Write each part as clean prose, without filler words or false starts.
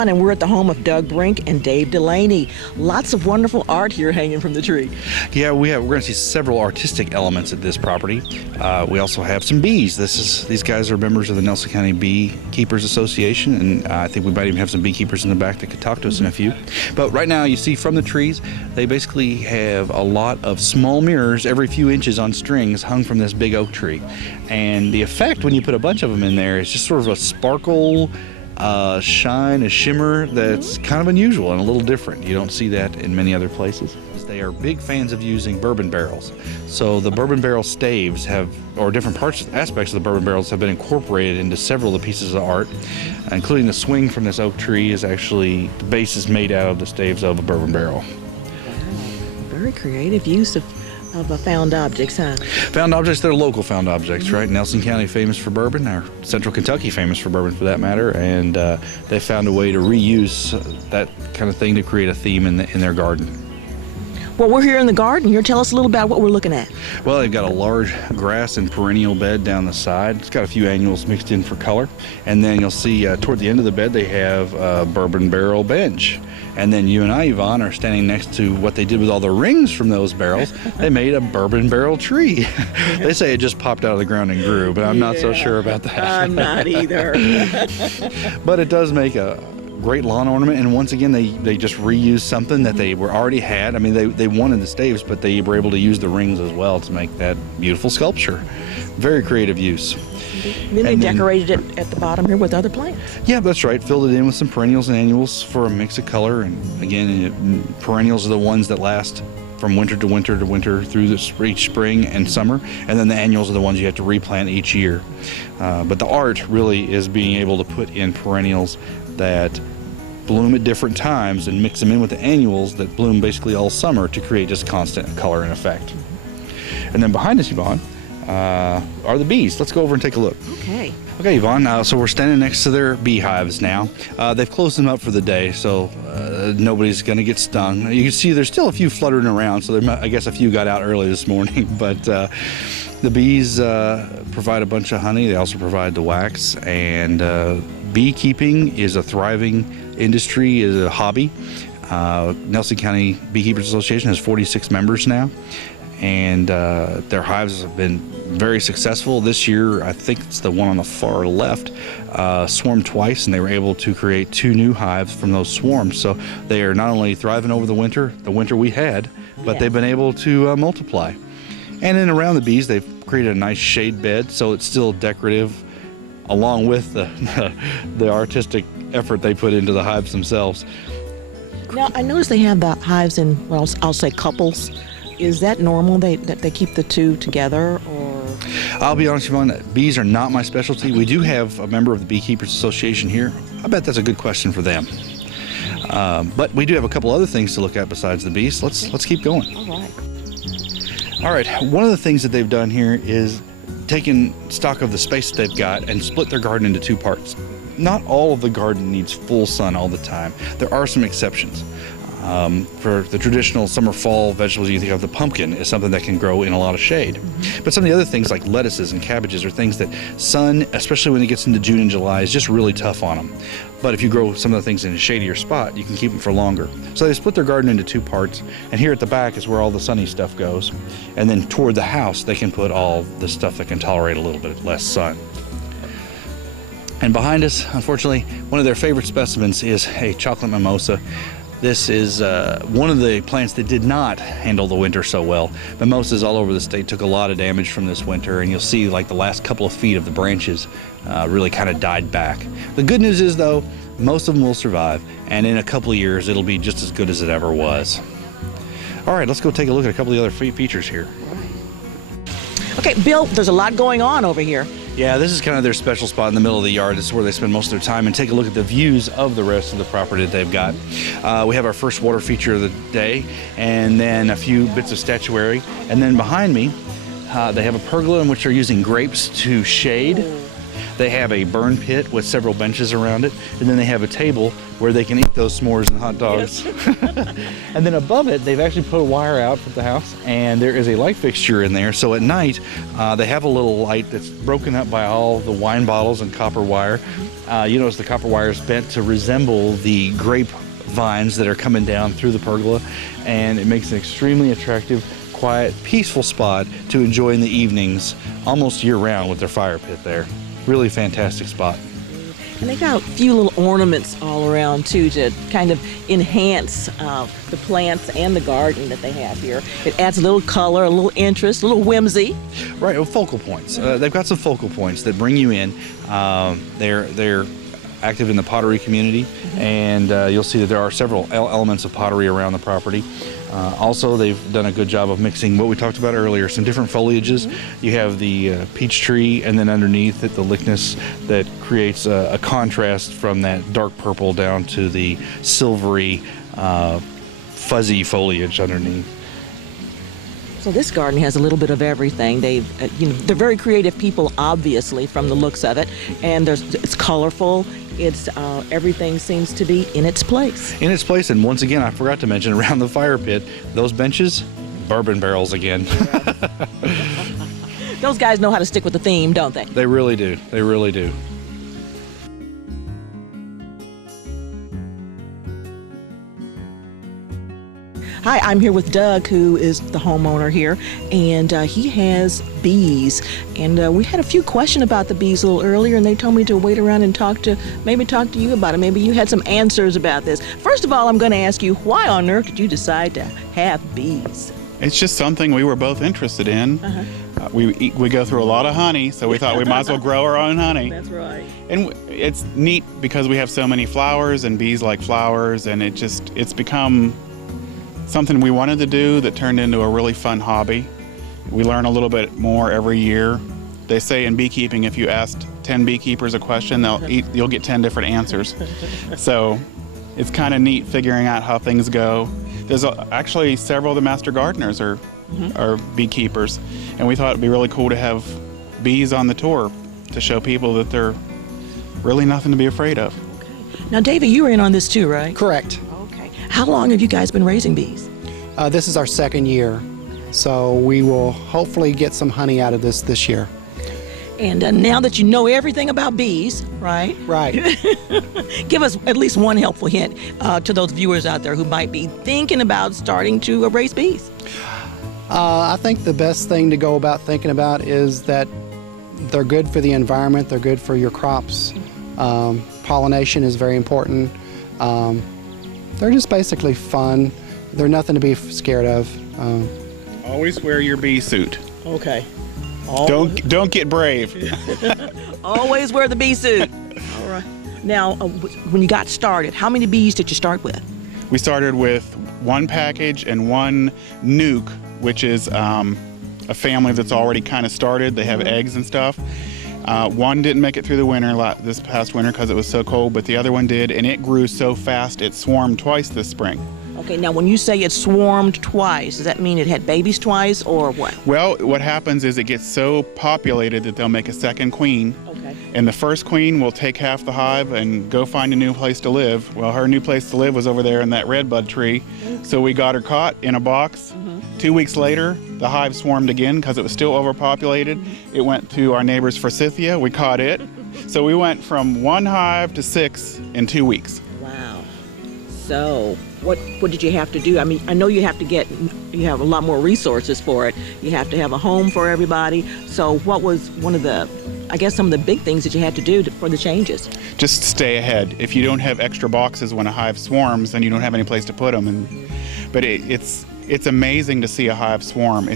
And we're at the home of Doug Brink and Dave Delaney. Lots of wonderful art here hanging from the tree. Yeah, we're going to see several artistic elements at this property. We also have some bees. These guys are members of the Nelson County Beekeepers Association, and I think we might even have some beekeepers in the back that could talk to us in a few. But right now, you see from the trees, they basically have a lot of small mirrors every few inches on strings hung from this big oak tree. And the effect when you put a bunch of them in there is just sort of a sparkle, shine, a shimmer that's kind of unusual and a little different. You don't see that in many other places. They are big fans of using bourbon barrels. So the bourbon barrel staves or different aspects of the bourbon barrels have been incorporated into several of the pieces of art, including the swing from this oak tree is actually, the base is made out of the staves of a bourbon barrel. Very creative use of found objects, huh? Found objects, they're local found objects, right? Nelson County famous for bourbon, or Central Kentucky famous for bourbon for that matter, and they found a way to reuse that kind of thing to create a theme in their garden. Well, we're here in the garden. Here, tell us a little about what we're looking at. Well, they've got a large grass and perennial bed down the side. It's got a few annuals mixed in for color. And then you'll see toward the end of the bed, they have a bourbon barrel bench. And then you and I, Yvonne, are standing next to what they did with all the rings from those barrels. They made a bourbon barrel tree. They say it just popped out of the ground and grew, but I'm not so sure about that. I'm not either. But it does make a great lawn ornament, and once again they just reused something that they already had. I mean, they wanted the staves, but they were able to use the rings as well to make that beautiful sculpture. Very creative use. Then they decorated it at the bottom here with other plants. Yeah, that's right. Filled it in with some perennials and annuals for a mix of color. And again, perennials are the ones that last from winter to winter to winter through each spring and summer, and then the annuals are the ones you have to replant each year. But the art really is being able to put in perennials that bloom at different times and mix them in with the annuals that bloom basically all summer to create just constant color and effect. And then behind us, Yvonne, are the bees. Let's go over and take a look. Okay. Okay, Yvonne, so we're standing next to their beehives now. They've closed them up for the day, so nobody's going to get stung. You can see there's still a few fluttering around, so I guess a few got out early this morning, but the bees provide a bunch of honey. They also provide the wax, and beekeeping is a thriving industry, is a hobby. Nelson County Beekeepers Association has 46 members now, and their hives have been very successful. This year, I think it's the one on the far left, swarmed twice, and they were able to create 2 new hives from those swarms. So they are not only thriving over the winter we had, but they've been able to multiply. And then around the bees, they've created a nice shade bed, so it's still decorative, along with the artistic effort they put into the hives themselves. Now, I noticed they have the hives in, well, I'll say couples. Is that normal, that they keep the two together, or? I'll be honest, Yvonne, bees are not my specialty. We do have a member of the Beekeepers Association here. I bet that's a good question for them. But we do have a couple other things to look at besides the bees. Let's keep going. All right, one of the things that they've done here is taken stock of the space they've got and split their garden into 2 parts. Not all of the garden needs full sun all the time. There are some exceptions. For the traditional summer-fall vegetables, you think of the pumpkin is something that can grow in a lot of shade. But some of the other things like lettuces and cabbages are things that sun, especially when it gets into June and July, is just really tough on them. But if you grow some of the things in a shadier spot, you can keep them for longer. So they split their garden into 2 parts, and here at the back is where all the sunny stuff goes. And then toward the house, they can put all the stuff that can tolerate a little bit less sun. And behind us, unfortunately, one of their favorite specimens is a chocolate mimosa. This is one of the plants that did not handle the winter so well. Mimosas all over the state took a lot of damage from this winter, and you'll see like the last couple of feet of the branches really kind of died back. The good news is, though, most of them will survive, and in a couple of years, it'll be just as good as it ever was. All right, let's go take a look at a couple of the other features here. Okay, Bill, there's a lot going on over here. Yeah, this is kind of their special spot in the middle of the yard. This is where they spend most of their time, and take a look at the views of the rest of the property that they've got. We have our first water feature of the day, and then a few bits of statuary. And then behind me, they have a pergola in which they're using grapes to shade. They have a burn pit with several benches around it, and then they have a table where they can eat those s'mores and hot dogs. And then above it, they've actually put a wire out from the house, and there is a light fixture in there. So at night, they have a little light that's broken up by all the wine bottles and copper wire. You notice the copper wire is bent to resemble the grape vines that are coming down through the pergola, and it makes an extremely attractive, quiet, peaceful spot to enjoy in the evenings almost year-round with their fire pit there. Really fantastic spot. And they got a few little ornaments all around too to kind of enhance the plants and the garden that they have here. It adds a little color, a little interest, a little whimsy. Right, well, focal points. They've got some focal points that bring you in. They're active in the pottery community, and you'll see that there are several elements of pottery around the property. Also, they've done a good job of mixing what we talked about earlier, some different foliages. You have the peach tree, and then underneath it, the lychnis that creates a contrast from that dark purple down to the silvery, fuzzy foliage underneath. So this garden has a little bit of everything. They're very creative people, obviously, from the looks of it, and it's colorful. It's everything seems to be in its place. In its place, and once again, I forgot to mention around the fire pit, those benches, bourbon barrels again. Those guys know how to stick with the theme, don't they? They really do. They really do. Hi, I'm here with Doug, who is the homeowner here, and he has bees. And we had a few questions about the bees a little earlier, and they told me to wait around and talk to you about it. Maybe you had some answers about this. First of all, I'm going to ask you, why on earth did you decide to have bees? It's just something we were both interested in. We go through a lot of honey, so we thought we might as well grow our own honey. That's right. And it's neat because we have so many flowers, and bees like flowers, and it's become something we wanted to do that turned into a really fun hobby. We learn a little bit more every year. They say in beekeeping, if you asked 10 beekeepers a question, you'll get 10 different answers. So it's kind of neat figuring out how things go. There's actually several of the master gardeners are beekeepers, and we thought it'd be really cool to have bees on the tour to show people that they're really nothing to be afraid of. Okay. Now, David, you were in on this too, right? Correct. How long have you guys been raising bees? This is our second year, so we will hopefully get some honey out of this year. And now that you know everything about bees, right? Right. Give us at least one helpful hint to those viewers out there who might be thinking about starting to raise bees. I think the best thing to go about thinking about is that they're good for the environment, they're good for your crops. Pollination is very important. They're just basically fun. They're nothing to be scared of. Always wear your bee suit. Okay. Don't get brave. Always wear the bee suit. All right. Now, when you got started, how many bees did you start with? We started with one package and one nuke, which is a family that's already kind of started. They have eggs and stuff. One didn't make it through the winter this past winter because it was so cold, but the other one did, and it grew so fast it swarmed twice this spring. Okay, now when you say it swarmed twice, does that mean it had babies twice or what? Well, what happens is it gets so populated that they'll make a second queen. Okay. And the first queen will take half the hive and go find a new place to live. Well, her new place to live was over there in that redbud tree. So we got her caught in a box. 2 weeks later, the hive swarmed again because it was still overpopulated. It went to our neighbor's forsythia. We caught it. So we went from 1 hive to 6 in 2 weeks. Wow. So what did you have to do? I mean, I know you have a lot more resources for it. You have to have a home for everybody. So what was some of the big things that you had to do for the changes? Just stay ahead. If you don't have extra boxes when a hive swarms, then you don't have any place to put them. But it's amazing to see a hive swarm.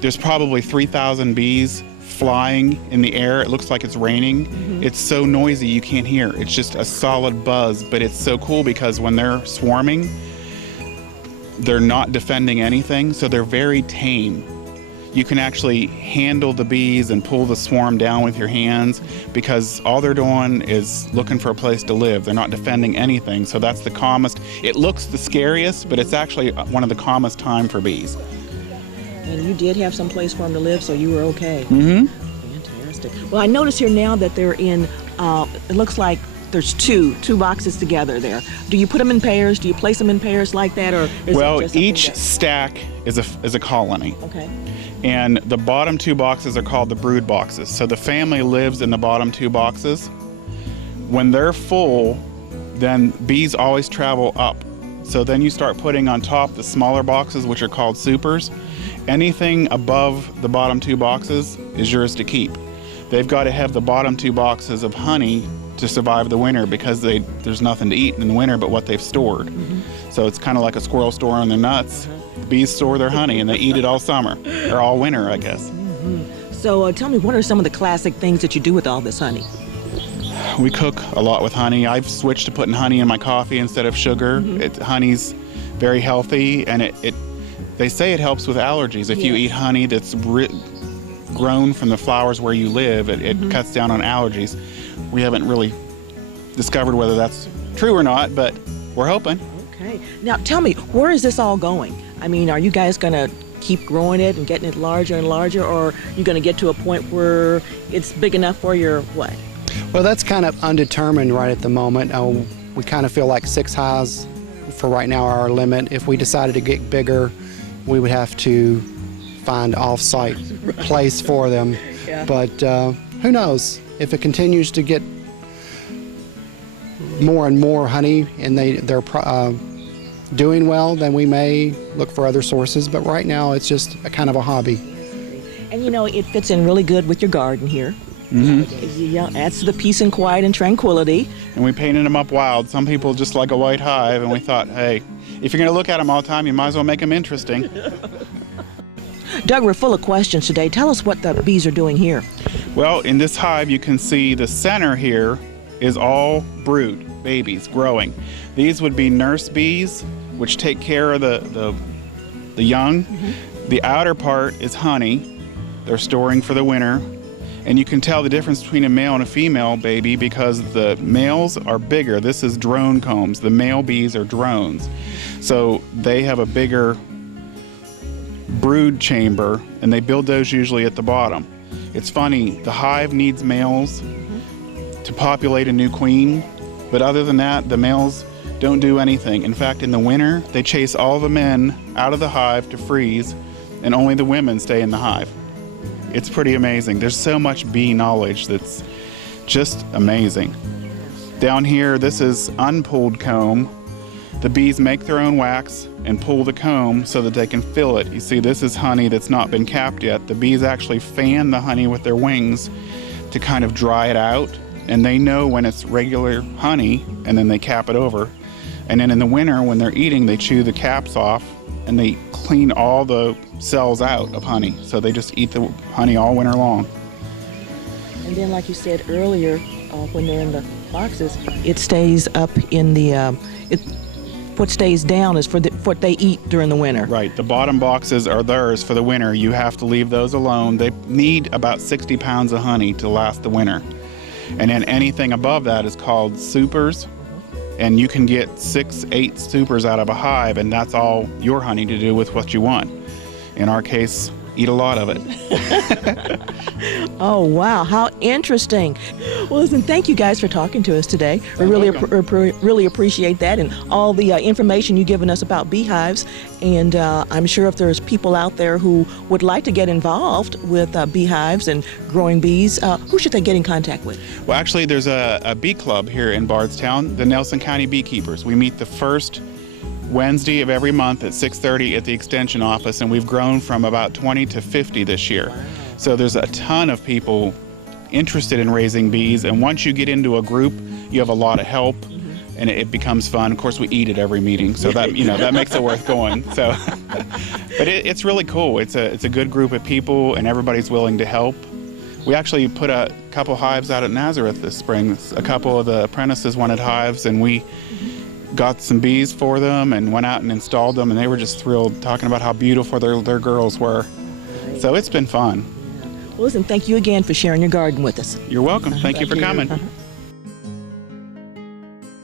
There's probably 3,000 bees flying in the air. It looks like it's raining. It's so noisy you can't hear. It's just a solid buzz, but it's so cool because when they're swarming, they're not defending anything, so they're very tame. You can actually handle the bees and pull the swarm down with your hands because all they're doing is looking for a place to live. They're not defending anything, so that's the calmest. It looks the scariest, but it's actually one of the calmest time for bees. And you did have some place for them to live, so you were okay. Mm-hmm. Fantastic. Fantastic. Well, I notice here now that they're in, it looks like there's two boxes together there. Do you put them in pairs? Do you place them in pairs like that, or is Well, it just something each stack is a colony. Okay. And the bottom 2 boxes are called the brood boxes. So the family lives in the bottom 2 boxes. When they're full, then bees always travel up. So then you start putting on top the smaller boxes, which are called supers. Anything above the bottom 2 boxes is yours to keep. They've got to have the bottom 2 boxes of honey to survive the winter, because there's nothing to eat in the winter but what they've stored. So it's kind of like a squirrel storing their nuts. Bees store their honey and they eat it all summer, or all winter, I guess. So tell me, what are some of the classic things that you do with all this honey? We cook a lot with honey. I've switched to putting honey in my coffee instead of sugar. Honey's very healthy, and they say it helps with allergies. If you eat honey that's grown from the flowers where you live, it cuts down on allergies. We haven't really discovered whether that's true or not, but we're hoping. Okay. Now tell me, where is this all going? I mean, are you guys going to keep growing it and getting it larger and larger, or are you going to get to a point where it's big enough for your what? Well, that's kind of undetermined right at the moment. We kind of feel like 6 hives for right now are our limit. If we decided to get bigger, we would have to find off-site place for them. Yeah. But who knows? If it continues to get more and more honey and they're doing well, then we may look for other sources. But right now, it's just a kind of a hobby. And you know, it fits in really good with your garden here. Adds to the peace and quiet and tranquility. And we painted them up wild. Some people just like a white hive, and we thought, hey, if you're going to look at them all the time, you might as well make them interesting. Doug, we're full of questions today. Tell us what the bees are doing here. Well, in this hive, you can see the center here is all brood, babies, growing. These would be nurse bees, which take care of the young. The outer part is honey. They're storing for the winter. And you can tell the difference between a male and a female baby because the males are bigger. This is drone combs. The male bees are drones. So they have a bigger brood chamber, and they build those usually at the bottom. It's funny, the hive needs males to populate a new queen, but other than that, the males don't do anything. In fact, in the winter, they chase all the men out of the hive to freeze, and only the women stay in the hive. It's pretty amazing. There's so much bee knowledge that's just amazing. Down here, this is unpulled comb. The bees make their own wax and pull the comb so that they can fill it. You see, this is honey that's not been capped yet. The bees actually fan the honey with their wings to kind of dry it out, and they know when it's regular honey, and then they cap it over. And then in the winter, when they're eating, they chew the caps off and they clean all the cells out of honey. So they just eat the honey all winter long. And then, like you said earlier, when they're in the boxes, it stays up in the, what stays down is for what they eat during the winter. Right, the bottom boxes are theirs for the winter. You have to leave those alone. They need about 60 pounds of honey to last the winter. And then anything above that is called supers. And you can get 6-8 supers out of a hive, and that's all your honey to do with what you want. In our case, eat a lot of it. Oh, wow. How interesting. Well, listen, thank you guys for talking to us today. We really appreciate that and all the information you've given us about beehives. And I'm sure if there's people out there who would like to get involved with beehives and growing bees, who should they get in contact with? Well, actually, there's a bee club here in Bardstown, the Nelson County Beekeepers. We meet the first Wednesday of every month at 6:30 at the Extension office, and we've grown from about 20 to 50 this year. Wow. So there's a ton of people interested in raising bees, and once you get into a group, you have a lot of help, and it becomes fun. Of course, we eat at every meeting, so that that makes it worth going. So, but it's really cool. It's a good group of people, and everybody's willing to help. We actually put a couple hives out at Nazareth this spring. A couple of the apprentices wanted hives, and we got some bees for them and went out and installed them, and they were just thrilled, talking about how beautiful their girls were. So it's been fun. Well, listen, thank you again for sharing your garden with us. You're welcome. Thank you for coming.